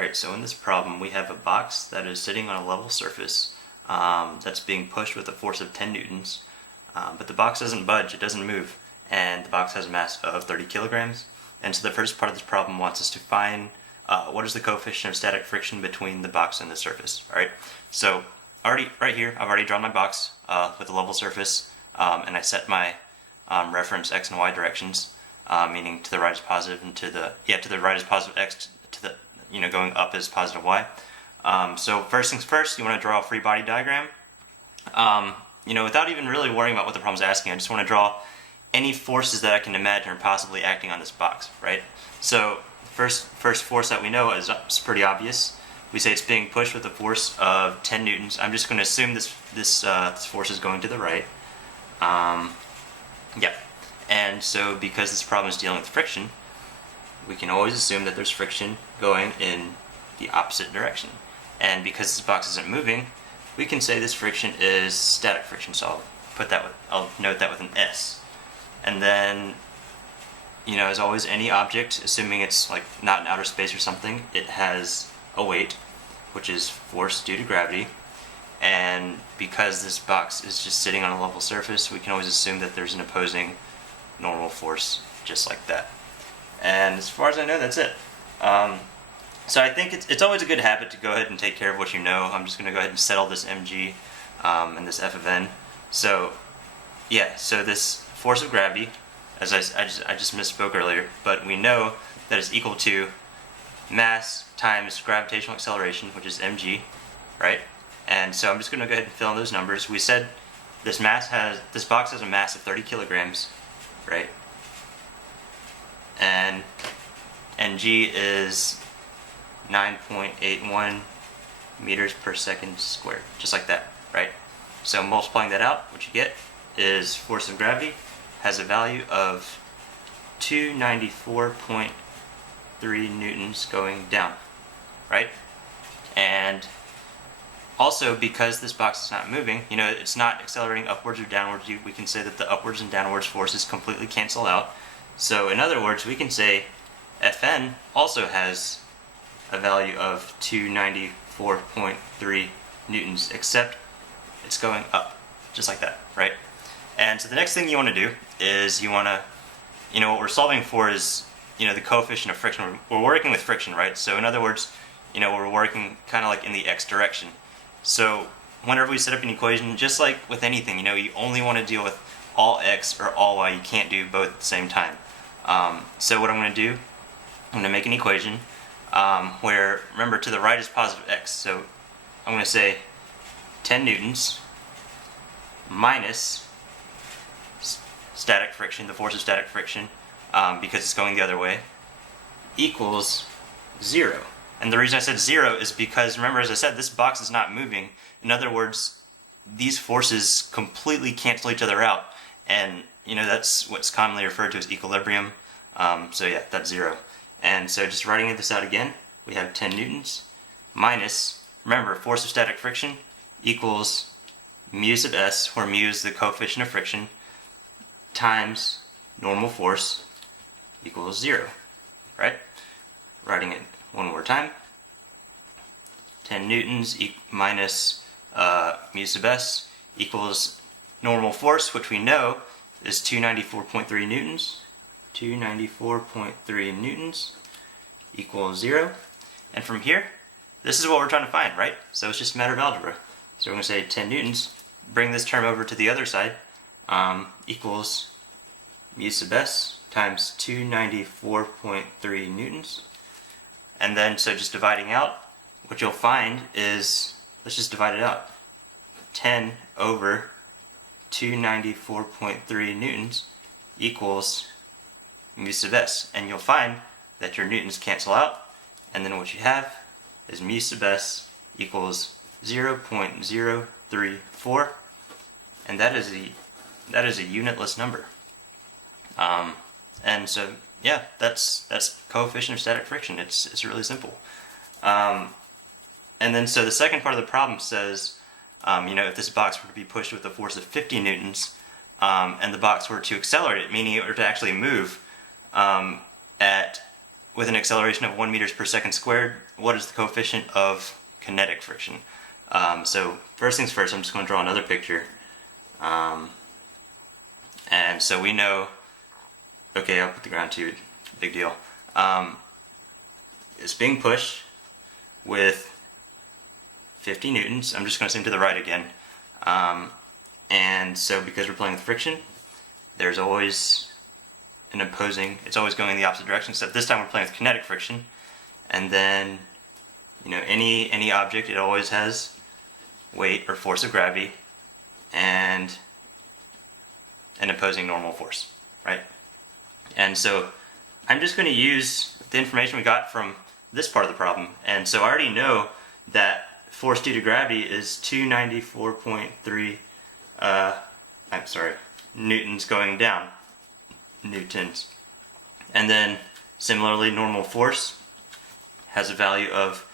Alright, so in this problem we have a box that is sitting on a level surface that's being pushed with a force of 10 newtons, but the box doesn't budge, it doesn't move, and the box has a mass of 30 kilograms. And so the first part of this problem wants us to find what is the coefficient of static friction between the box and the surface. Alright, so right here I've already drawn my box with a level surface, and I set my reference x and y directions, meaning to the right is positive and to the right is positive x, to the going up is positive y. So first things first, you want to draw a free body diagram. Without even really worrying about what the problem's asking, I just want to draw any forces that I can imagine are possibly acting on this box, right? So first force that we know is pretty obvious. We say it's being pushed with a force of 10 newtons. I'm just going to assume this force is going to the right. Yeah. And so because this problem is dealing with friction, we can always assume that there's friction going in the opposite direction. And because this box isn't moving, we can say this friction is static friction. So I'll note that with an S. And then, as always, any object, assuming it's like not in outer space or something, it has a weight, which is force due to gravity. And because this box is just sitting on a level surface, we can always assume that there's an opposing normal force just like that. And as far as I know, that's it. So I think it's always a good habit to go ahead and take care of what you know. I'm just going to go ahead and settle this mg and this f of n. So yeah, so this force of gravity, as I just misspoke earlier, but we know that it's equal to mass times gravitational acceleration, which is mg, right? And so I'm just going to go ahead and fill in those numbers. We said this box has a mass of 30 kilograms, right? And g is 9.81 meters per second squared, just like that, right? So multiplying that out, what you get is force of gravity has a value of 294.3 newtons going down, right? And also, because this box is not moving, it's not accelerating upwards or downwards, we can say that the upwards and downwards forces completely cancel out. So in other words, we can say Fn also has a value of 294.3 newtons, except it's going up, just like that, right? And so the next thing you want to do is you want to, what we're solving for is, the coefficient of friction. We're working with friction, right? So in other words, we're working kind of like in the x direction. So whenever we set up an equation, just like with anything, you only want to deal with all x or all y. You can't do both at the same time. So what I'm going to do, I'm going to make an equation where, remember, to the right is positive x. So I'm going to say 10 newtons minus static friction, the force of static friction, because it's going the other way, equals 0. And the reason I said 0 is because, remember, as I said, this box is not moving. In other words, these forces completely cancel each other out. And, that's what's commonly referred to as equilibrium. So yeah, that's 0. And so just writing this out again, we have 10 newtons minus, remember, force of static friction equals mu sub s, where mu is the coefficient of friction, times normal force equals 0, right? Writing it one more time. 10 newtons minus mu sub s equals normal force, which we know is 294.3 newtons. 294.3 newtons equals 0. And from here, this is what we're trying to find, right? So it's just a matter of algebra. So we're going to say 10 newtons, bring this term over to the other side, equals mu sub s times 294.3 newtons. And then, so just dividing out, what you'll find is, let's just divide it out. 10 over 294.3 newtons equals mu sub s. And you'll find that your newtons cancel out, and then what you have is mu sub s equals 0.034, and that is a unitless number. And so, yeah, that's coefficient of static friction. It's really simple. And then, so the second part of the problem says, if this box were to be pushed with a force of 50 newtons, and the box were to accelerate it, meaning it were to actually move at with an acceleration of 1 meters per second squared, what is the coefficient of kinetic friction? So first things first, I'm just going to draw another picture. And so we know, okay, I'll put the ground tube, big deal. It's being pushed with 50 newtons. I'm just going to zoom to the right again. And so because we're playing with friction, there's always an opposing, it's always going in the opposite direction, except this time we're playing with kinetic friction. And then, you know, any object, it always has weight or force of gravity and an opposing normal force, right? And so I'm just going to use the information we got from this part of the problem. And so I already know that force due to gravity is 294.3 newtons going down. Newtons. And then similarly, normal force has a value of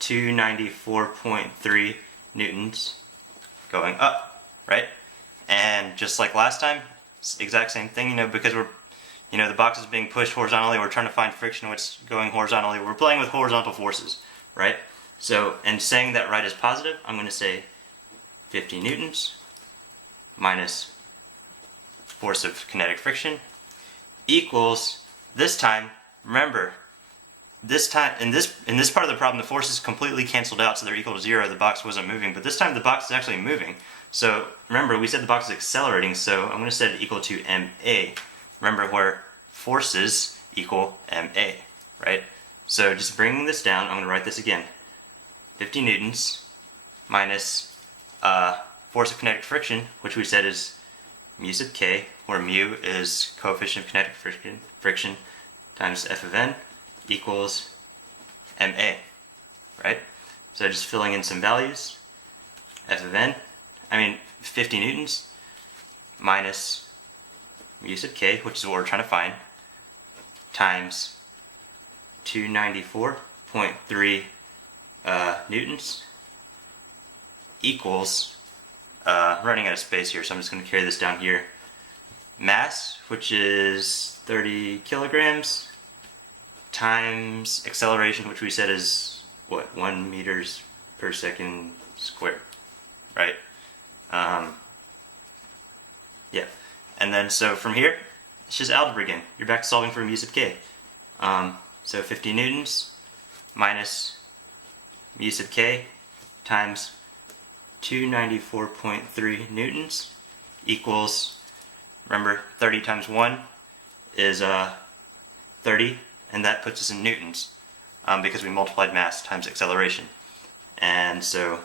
294.3 newtons going up, right? And just like last time, it's the exact same thing, you know, because we're, you know, the box is being pushed horizontally, we're trying to find friction, what's going horizontally, we're playing with horizontal forces, right? So, and saying that right is positive, I'm going to say 50 newtons minus force of kinetic friction equals, this time, remember, this time, in this part of the problem, the forces completely canceled out, so they're equal to 0, the box wasn't moving, but this time the box is actually moving. So remember, we said the box is accelerating, so I'm going to set it equal to ma. Remember where forces equal ma, right? So just bringing this down, I'm going to write this again. 50 newtons minus force of kinetic friction, which we said is mu sub k, where mu is coefficient of kinetic friction times F of n, equals ma, right? So just filling in some values. F of n, 50 newtons minus mu sub k, which is what we're trying to find, times 294.3 newtons equals, running out of space here, so I'm just going to carry this down here, mass, which is 30 kilograms, times acceleration, which we said is, what, 1 meters per second squared, right? Yeah, and then so from here, it's just algebra again. You're back to solving for mu sub k. So 50 newtons minus mu sub k times 294.3 newtons equals, remember, 30 times 1 is 30, and that puts us in newtons because we multiplied mass times acceleration. And so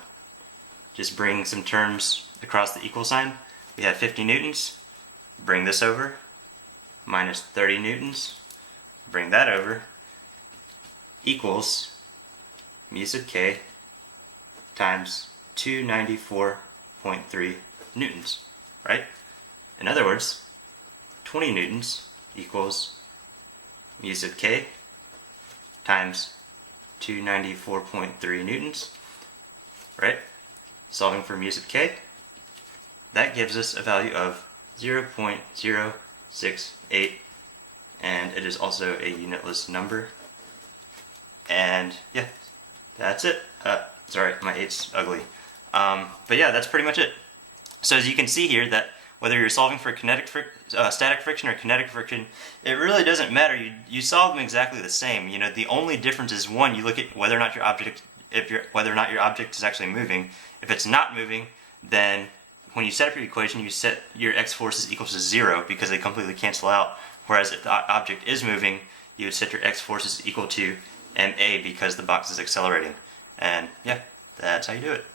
just bring some terms across the equal sign. We have 50 newtons, bring this over, minus 30 newtons, bring that over, equals mu sub k times 294.3 newtons, right? In other words, 20 newtons equals mu sub k times 294.3 newtons, right? Solving for mu sub k, that gives us a value of 0.068, and it is also a unitless number. And yeah, that's it. Sorry, my 8's ugly. But yeah, that's pretty much it. So as you can see here, that whether you're solving for static friction or kinetic friction, it really doesn't matter. You solve them exactly the same. You know, the only difference is, one, you look at whether or not your object, whether or not your object is actually moving. If it's not moving, then when you set up your equation, you set your x forces equals to 0 because they completely cancel out. Whereas if the object is moving, you would set your x forces equal to ma because the box is accelerating. And yeah, that's how you do it.